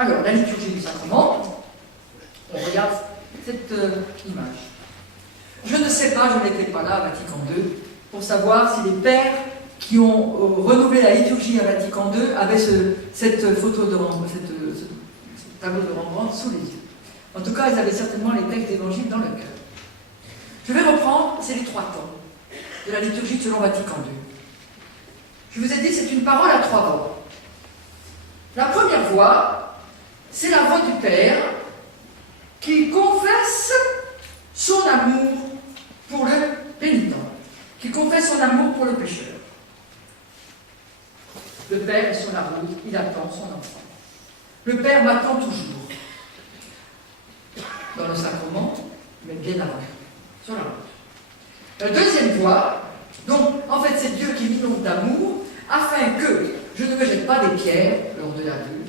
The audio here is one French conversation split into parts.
Alors, la liturgie du sacrement, on regarde cette image. Je ne sais pas, je n'étais pas là à Vatican II, pour savoir si les pères qui ont renouvelé la liturgie à Vatican II avaient cette photo de Rembrandt, ce tableau de Rembrandt sous les yeux. En tout cas, ils avaient certainement les textes d'évangile dans le cœur. Je vais reprendre, c'est les 3 temps de la liturgie selon Vatican II. Je vous ai dit, c'est une parole à 3 voix. La première voix, c'est la voix du Père qui confesse son amour pour le pénitent, qui confesse son amour pour le pécheur. Le Père est sur la route, il attend son enfant. Le Père m'attend toujours. Dans le sacrement, mais bien avant, sur la route. La deuxième voie, donc en fait c'est Dieu qui m'inonde d'amour, afin que je ne me jette pas des pierres lors de la vue,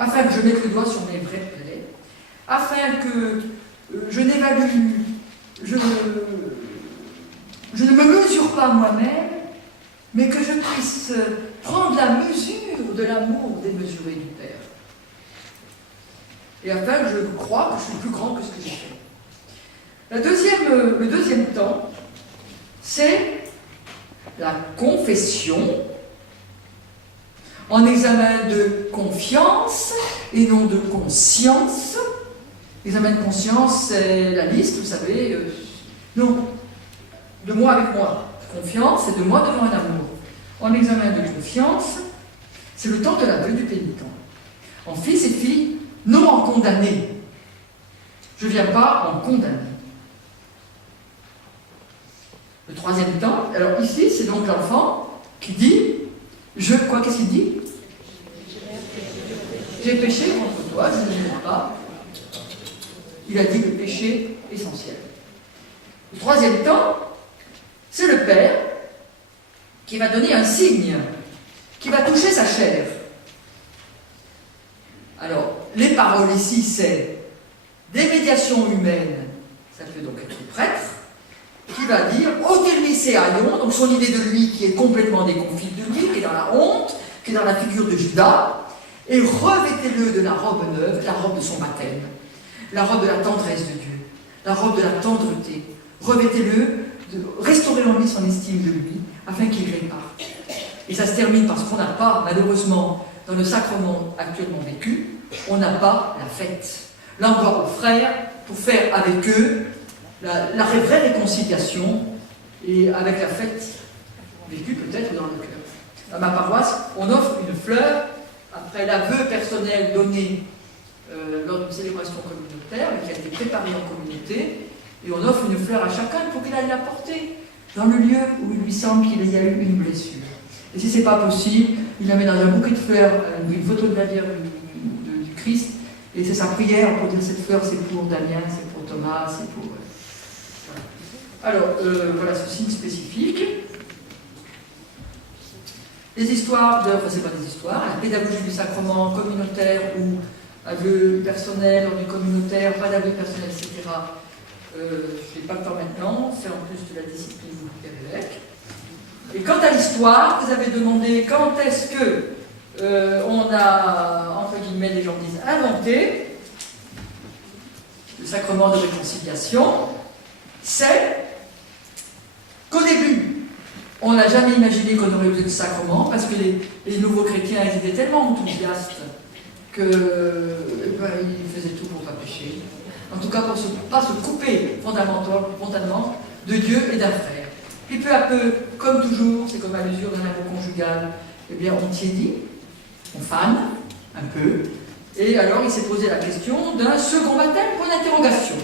afin que je mette le doigt sur mes vraies plaies, afin que je n'évalue, je ne me mesure pas moi-même, mais que je puisse prendre la mesure de l'amour démesuré du Père. Et afin que je croie que je suis plus grand que ce que j'ai fait. Le deuxième temps, c'est la confession en examen de confiance et non de conscience. L'examen de conscience, c'est la liste, vous savez, non, de moi avec moi. Confiance, c'est de moi devant un amour. En examen de confiance, c'est le temps de l'aveu du pénitent. En fils et filles, non en condamné. Je ne viens pas en condamner. Le troisième temps, alors ici, c'est donc l'enfant qui dit, qu'est-ce qu'il dit? J'ai péché contre toi, je ne l'aime pas. Il a dit le péché essentiel. Le troisième temps, c'est le Père qui va donner un signe, qui va toucher sa chair. Alors, les paroles ici, c'est des médiations humaines, ça peut donc être le prêtre, qui va dire « ôtez-lui ses haillons », donc son idée de lui qui est complètement déconfite de lui, qui est dans la honte, qui est dans la figure de Judas, et revêtez-le de la robe neuve, la robe de son baptême, la robe de la tendresse de Dieu, la robe de la tendreté. Revêtez-le, restaurez en lui son estime de lui, afin qu'il répare. Et ça se termine parce qu'on n'a pas, malheureusement, dans le sacrement actuellement vécu, on n'a pas la fête. Là, on doit aux frères pour faire avec eux la vraie réconciliation et avec la fête vécue peut-être dans le cœur. Dans ma paroisse, on offre une fleur après l'aveu personnel donné lors d'une célébration communautaire, mais qui a été préparée en communauté, et on offre une fleur à chacun pour qu'il aille la porter dans le lieu où il lui semble qu'il y a eu une blessure. Et si ce n'est pas possible, il la met dans un bouquet de fleurs, une photo de la Vierge du Christ, et c'est sa prière pour dire cette fleur, c'est pour Damien, c'est pour Thomas, c'est pour... Voilà. Alors, voilà ce signe spécifique. Les histoires, enfin c'est pas des histoires, la pédagogie du sacrement communautaire ou aveu personnel, ordre communautaire, pas d'aveu personnel, etc. Je n'ai pas le temps maintenant, c'est en plus de la discipline du évêque. Et quant à l'histoire, vous avez demandé quand est-ce que on a, entre guillemets, les gens disent inventé le sacrement de réconciliation. C'est qu'au début, on n'a jamais imaginé qu'on aurait besoin de sacrement parce que les nouveaux chrétiens ils étaient tellement enthousiastes qu'ils faisaient tout pour ne pas pécher. En tout cas, pour ne pas se couper fondamentalement de Dieu et d'un frère. Puis peu à peu, comme toujours, c'est comme à l'usure d'un amour conjugal, eh bien on tiédit, on fane un peu, et alors il s'est posé la question d'un second baptême, point d'interrogation.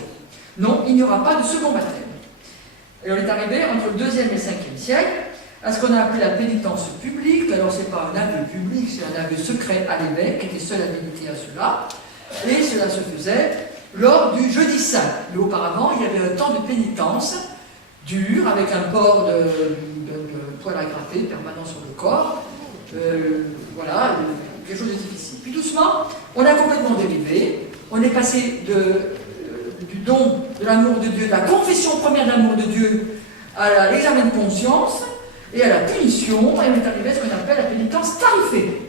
Non, il n'y aura pas de second baptême. Et on est arrivé entre le 2e et le 5e siècle à ce qu'on a appelé la pénitence publique. Alors ce n'est pas un aveu public, c'est un aveu secret à l'évêque, qui était seul habilité à cela, et cela se faisait lors du jeudi saint. Mais auparavant, il y avait un temps de pénitence dur, avec un port de poil à gratter permanent sur le corps. Voilà, quelque chose de difficile. Puis doucement, on a complètement dérivé. On est passé du don de l'amour de Dieu, de la confession première de l'amour de Dieu, à l'examen de conscience et à la punition, et on est arrivé à ce qu'on appelle la pénitence tarifée.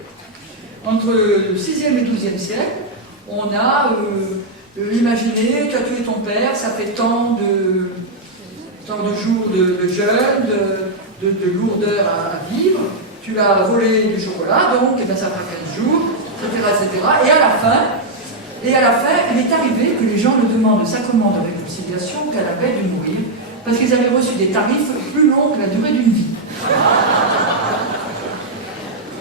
entre le 6e et 12e siècle, on a imaginé, tu as tué ton père, ça fait tant de jours de jeûne, de lourdeur à vivre, tu as volé du chocolat, donc eh bien, ça fera 15 jours, etc., etc. Et à la fin, il est arrivé que les gens ne demandent le sacrement de réconciliation qu'à la veille de mourir, parce qu'ils avaient reçu des tarifs plus longs que la durée d'une vie.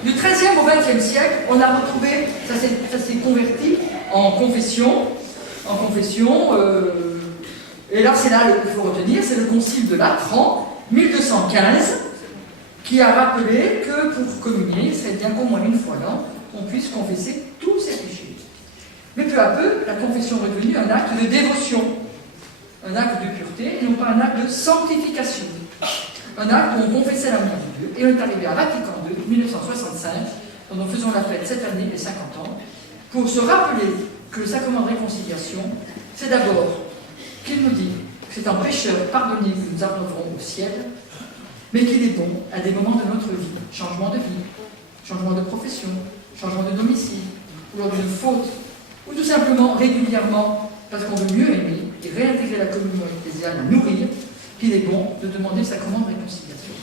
Du XIIIe au XXe siècle, on a retrouvé, ça s'est converti en confession, et là c'est là qu'il faut retenir, c'est le concile de Latran, 1215, qui a rappelé que pour communier, il serait bien qu'au moins une fois l'an, on puisse confesser tous ses péchés. Mais peu à peu, la confession est devenue un acte de dévotion, un acte de pureté, et non pas un acte de sanctification. Un acte où on confessait l'amour de Dieu, et on est arrivé à Vatican II, 1965, dont nous faisons la fête cette année des 50 ans, pour se rappeler que le sacrement de réconciliation, c'est d'abord qu'il nous dit que c'est un pécheur pardonné que nous arriverons au ciel, mais qu'il est bon à des moments de notre vie, changement de vie, changement de profession, changement de domicile, ou lors d'une faute, ou tout simplement régulièrement, parce qu'on veut mieux aimer et réintégrer la communion ecclésiale, nourrir, qu'il est bon de demander le sacrement de réconciliation.